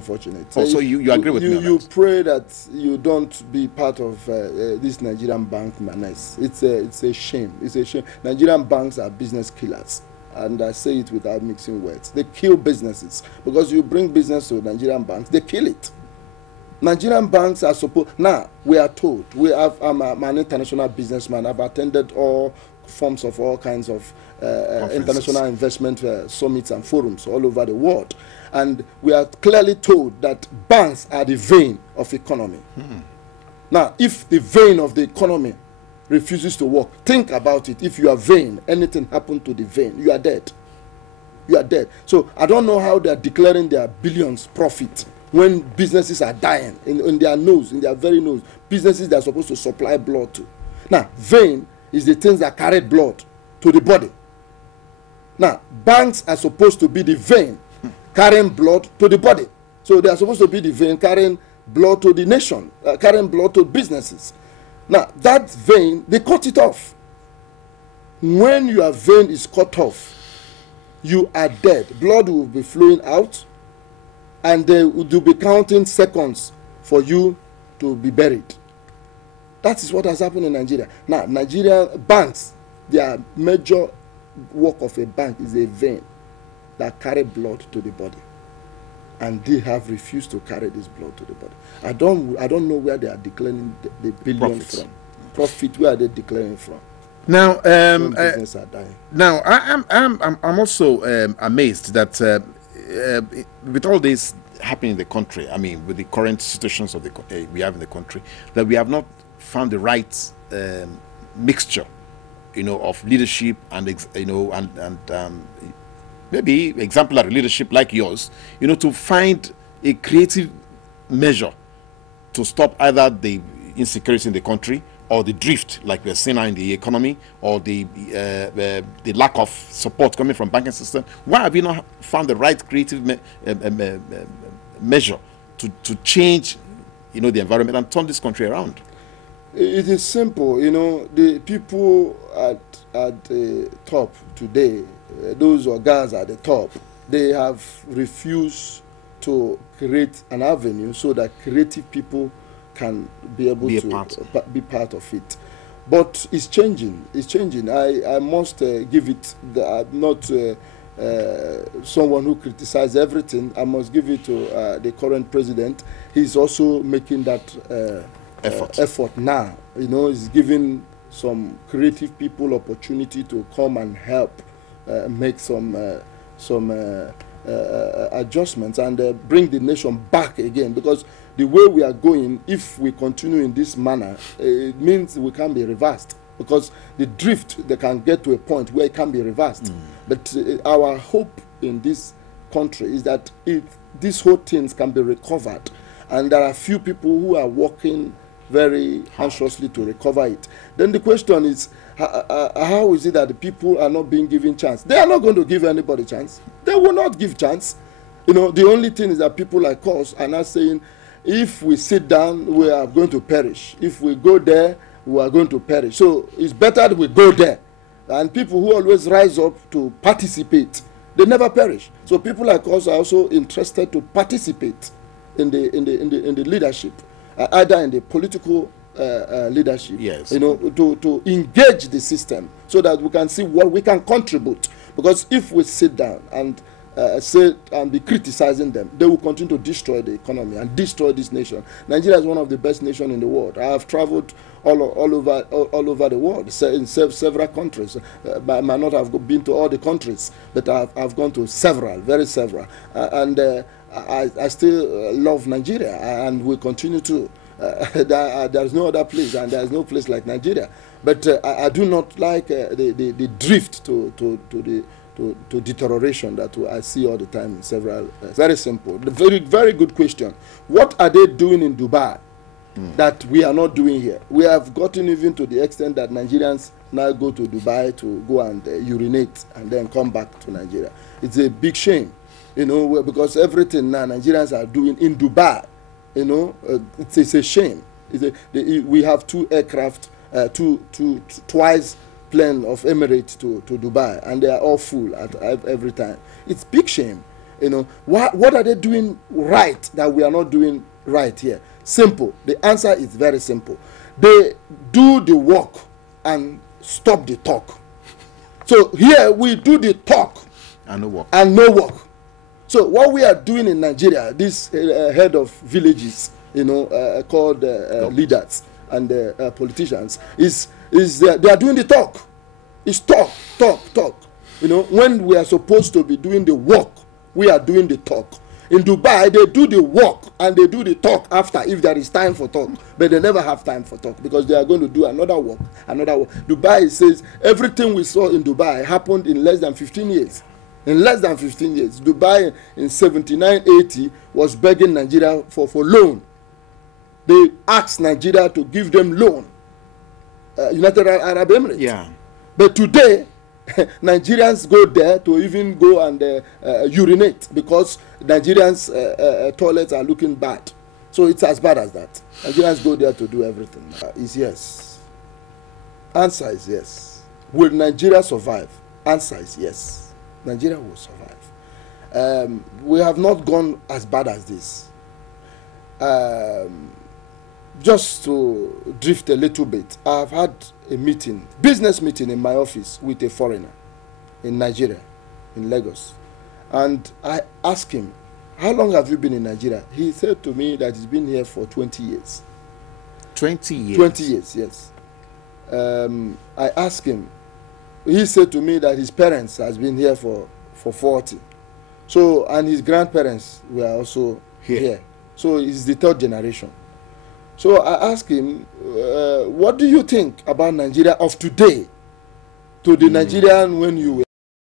Unfortunate. Oh, so you agree with me on You that? pray that you don't be part of this Nigerian bank menace. It's a shame. It's a shame. Nigerian banks are business killers, and I say it without mixing words. They kill businesses because you bring business to Nigerian banks, they kill it. Nigerian banks are supposed. Now we are told. I'm an international businessman. I've attended all forms of all kinds of international investment summits and forums all over the world. And we are clearly told that banks are the vein of economy. Now, if the vein of the economy refuses to work, think about it. If you are vein, anything happened to the vein, you are dead. You are dead. So I don't know how they are declaring their billions profit when businesses are dying in their nose, in their very nose. Businesses they are supposed to supply blood to. Now, vein is the things that carry blood to the body. Now, banks are supposed to be the vein carrying blood to the body. So they are supposed to be the vein carrying blood to the nation, carrying blood to businesses. Now, that vein, they cut it off. When your vein is cut off, you are dead. Blood will be flowing out, and they will be counting seconds for you to be buried. That is what has happened in Nigeria. Now, Nigerian banks, their major work of a bank is a vein that carry blood to the body, and they have refused to carry this blood to the body. I don't know where they are declaring the billion from. Profit, where are they declaring from? Now, business are dying. Now I'm also amazed that with all this happening in the country, I mean, with the current situations of we have in the country, that we have not found the right mixture, of leadership and maybe exemplary leadership like yours, to find a creative measure to stop either the insecurity in the country or the drift, like we're seeing now in the economy, or the lack of support coming from banking system. Why have you not found the right creative measure to change, the environment and turn this country around? It is simple, the people at the top today, those guys at the top, they have refused to create an avenue so that creative people can be able to be part of it. But it's changing. It's changing. I must give it. I'm not someone who criticizes everything. I must give it to the current president. He's also making that effort now. He's giving some creative people opportunity to come and help make some adjustments and bring the nation back again, because the way we are going, if we continue in this manner, it means we can't be reversed, because the drift, they can get to a point where it can be reversed. But our hope in this country is that these whole things can be recovered, and there are few people who are working very anxiously to recover it. Then the question is, how is it that the people are not being given chance? They are not going to give anybody chance. They will not give chance. The only thing is that people like us are not saying, if we sit down, we are going to perish. If we go there, we are going to perish. So it's better that we go there. And people who always rise up to participate, they never perish. So people like us are also interested to participate in the leadership, either in the political leadership, yes, to engage the system so that we can see what we can contribute. Because if we sit down and say and be criticizing them, they will continue to destroy the economy and destroy this nation. Nigeria is one of the best nations in the world. I have traveled all over the world in several countries. I might not have been to all the countries, but I've gone to very several, and I still love Nigeria, and we continue to. There's no other place, and there's no place like Nigeria. But I do not like the drift to deterioration that I see all the time in several. Very simple. Very, very good question. What are they doing in Dubai that we are not doing here? We have gotten even to the extent that Nigerians now go to Dubai to go and urinate and then come back to Nigeria. It's a big shame, because everything now Nigerians are doing in Dubai, it's a shame. We have 2 aircraft, twice plane of Emirates to Dubai, and they are all full at every time. It's big shame. You know, what are they doing right that we are not doing right here? Simple. The answer is very simple. They do the work and stop the talk. So here we do the talk and no work. And no work. So what we are doing in Nigeria, this head of villages, you know, called leaders and politicians, is they are doing the talk. It's talk. You know, when we are supposed to be doing the work, we are doing the talk. In Dubai, they do the work and they do the talk after, if there is time for talk. But they never have time for talk because they are going to do another work. Dubai says everything we saw in Dubai happened in less than 15 years. In less than 15 years. Dubai in 79-80 was begging Nigeria for loan. They asked Nigeria to give them loan. United Arab Emirates. Yeah. But today, Nigerians go there to even go and urinate because Nigerians' toilets are looking bad. So it's as bad as that. Nigerians go there to do everything. Is yes. Answer is yes. Will Nigeria survive? Answer is yes. Nigeria will survive. We have not gone as bad as this. Just to drift a little bit, I've had a meeting, business meeting in my office with a foreigner in Nigeria, in Lagos. And I asked him, how long have you been in Nigeria? He said to me that he's been here for 20 years. 20 years? 20 years, yes. I asked him, he said to me that his parents has been here for 40. So, and his grandparents were also here. So he's the third generation. So I asked him, what do you think about Nigeria of today to the Nigerian when you were